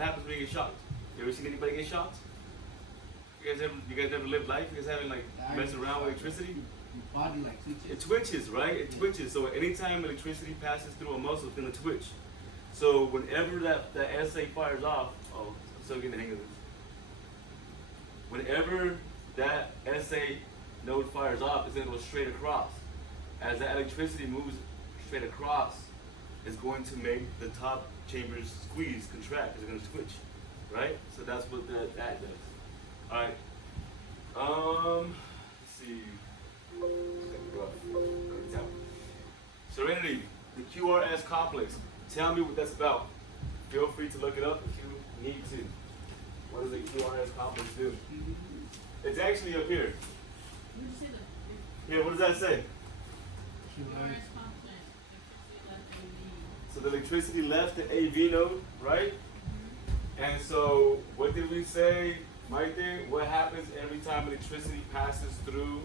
What happens when you get shocked? You ever seen anybody get shocked? You guys never lived life? You guys haven't like messed around with electricity? Your body like twitches. It twitches, right? It twitches. So anytime electricity passes through a muscle, it's gonna twitch. So whenever that SA fires off, oh, I'm still getting the hang of this. Whenever that SA node fires off, it's gonna go straight across. As that electricity moves straight across, it's going to make the top chambers squeeze, contract, it's gonna twitch, right? So that's what that does. All right. Let's see. Serenity, the QRS complex. Tell me what that's about. Feel free to look it up if you need to. What does the QRS complex do? It's actually up here. Here, what does that say? So the electricity left the AV node, right? And so what did we say right there? What happens every time electricity passes through?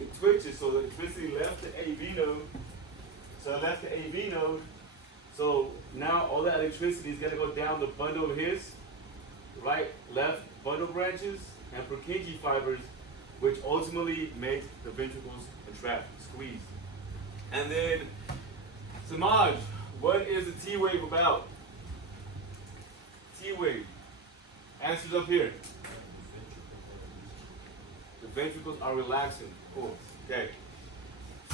It twitches. So the electricity left the AV node. So it left the AV node. So now all that electricity is going to go down the bundle of his right, left bundle branches and Purkinje fibers, which ultimately make the ventricles contract, squeeze. And then, Samaj, what is the T wave about? T wave. Answers up here. The ventricles are relaxing. Cool. Okay.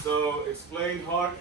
So explain heart.